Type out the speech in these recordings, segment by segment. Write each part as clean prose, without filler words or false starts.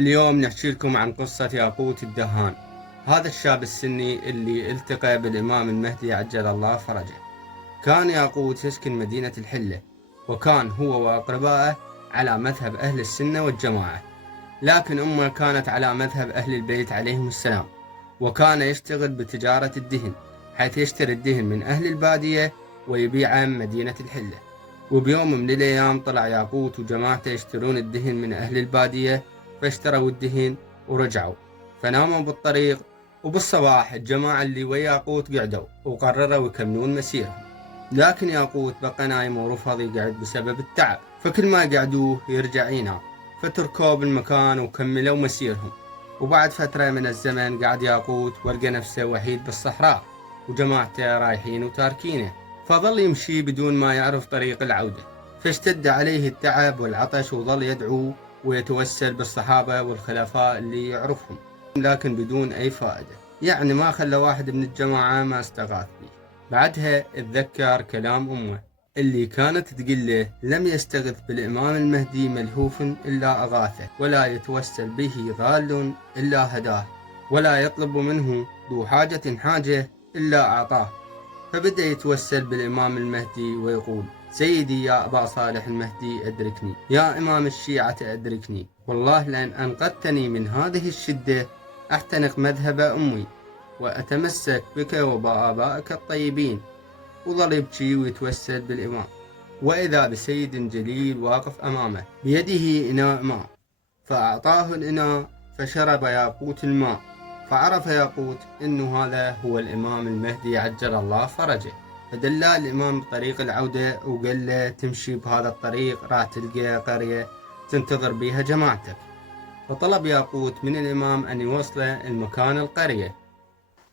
اليوم نحكي لكم عن قصة ياقوت الدهان، هذا الشاب السني اللي التقى بالإمام المهدي عجل الله فرجه. كان ياقوت يسكن مدينة الحلة، وكان هو وأقربائه على مذهب أهل السنة والجماعة، لكن أمه كانت على مذهب أهل البيت عليهم السلام. وكان يشتغل بتجارة الدهن، حيث يشتري الدهن من أهل البادية ويبيعه من مدينة الحلة. وبيوم من الأيام طلع ياقوت وجماعته يشترون الدهن من أهل البادية، فاشتروا الدهن ورجعوا، فناموا بالطريق. وبالصباح الجماعة اللي ويا ياقوت قعدوا وقرروا يكملون مسيرهم، لكن ياقوت بقى نايم ورفض يقعد بسبب التعب، فكل ما قعدوه يرجع ينام، فتركوا بالمكان وكملوا مسيرهم. وبعد فترة من الزمن قعد ياقوت ولقى نفسه وحيد بالصحراء، وجماعته رايحين وتاركينه، فظل يمشي بدون ما يعرف طريق العودة. فاشتد عليه التعب والعطش، وظل يدعو ويتوسل بالصحابة والخلفاء اللي يعرفهم، لكن بدون أي فائدة. يعني ما خلى واحد من الجماعة ما استغاث به. بعدها اتذكر كلام أمه اللي كانت تقول له: لم يستغث بالإمام المهدي ملهوف إلا أغاثه، ولا يتوسل به ضال إلا هداه، ولا يطلب منه ذو حاجة إلا أعطاه. فبدأ يتوسل بالإمام المهدي ويقول: سيدي يا أبا صالح المهدي أدركني، يا إمام الشيعة أدركني، والله لأن أنقذتني من هذه الشدة أحتنق مذهب أمي وأتمسك بك وبآبائك الطيبين. وظل يبكي ويتوسل بالإمام، وإذا بسيد جليل واقف أمامه بيده إناء ماء، فأعطاه الإناء فشرب ياقوت الماء، فعرف ياقوت إنه هذا هو الإمام المهدي عجل الله فرجه. فدله الإمام بطريق العودة وقال له: تمشي بهذا الطريق راح تلقى قرية تنتظر بها جماعتك. فطلب ياقوت من الإمام أن يوصله المكان القرية،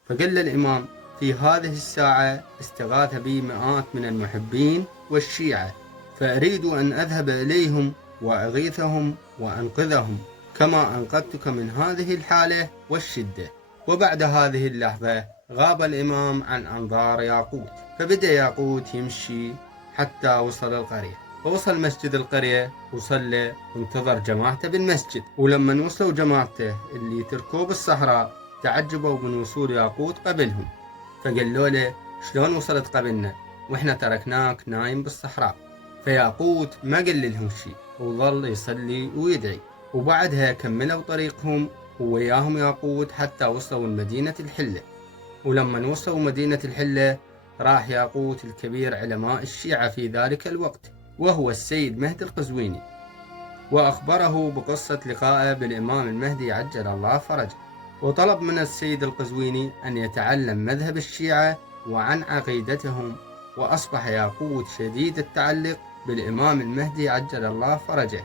فقال له الإمام: في هذه الساعة استغاث بي مئات من المحبين والشيعة، فأريد أن أذهب إليهم وأغيثهم وأنقذهم كما أنقذتك من هذه الحالة والشدة. وبعد هذه اللحظة غاب الإمام عن أنظار ياقوت، فبدأ ياقوت يمشي حتى وصل القرية، فوصل مسجد القرية وصلى وانتظر جماعته بالمسجد. ولما وصلوا جماعته اللي تركوا بالصحراء تعجبوا من وصول ياقوت قبلهم، فقالوا له: شلون وصلت قبلنا وإحنا تركناك نايم بالصحراء؟ فياقوت ما قال لهم شيء، وظل يصلي ويدعي. وبعدها كملوا طريقهم ووياهم ياقوت حتى وصلوا مدينة الحلة. ولما وصلوا مدينة الحلة راح ياقوت الكبير علماء الشيعة في ذلك الوقت، وهو السيد مهدي القزويني، وأخبره بقصة لقائه بالإمام المهدي عجل الله فرجه، وطلب من السيد القزويني أن يتعلم مذهب الشيعة وعن عقيدتهم. وأصبح ياقوت شديد التعلق بالإمام المهدي عجل الله فرجه،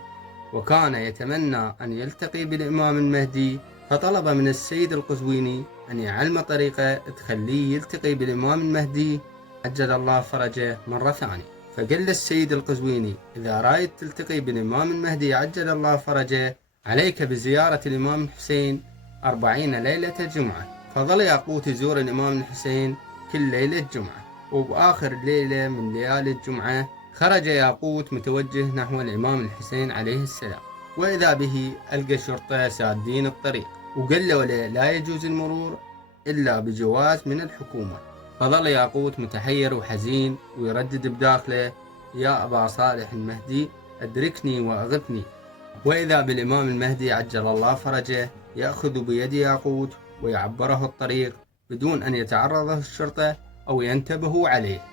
وكان يتمنى أن يلتقي بالإمام المهدي، فطلب من السيد القزويني أن يعلم طريقة تخليه يلتقي بالإمام المهدي عجل الله فرجه مرة ثانية. فقال السيد القزويني: إذا رايد تلتقي بالإمام المهدي عجل الله فرجه عليك بزيارة الإمام الحسين 40 ليلة جمعة. فظل ياقوت يزور الإمام الحسين كل ليلة جمعة، وبآخر ليلة من ليالي الجمعة خرج ياقوت متوجه نحو الإمام الحسين عليه السلام، وإذا به ألقى شرطة سادين الطريق، وقال له لا يجوز المرور إلا بجواز من الحكومة. فظل ياقوت متحير وحزين ويردد بداخله: يا أبا صالح المهدي أدركني وأغثني. وإذا بالإمام المهدي عجل الله فرجه يأخذ بيد ياقوت ويعبره الطريق بدون أن يتعرض الشرطة أو ينتبهوا عليه.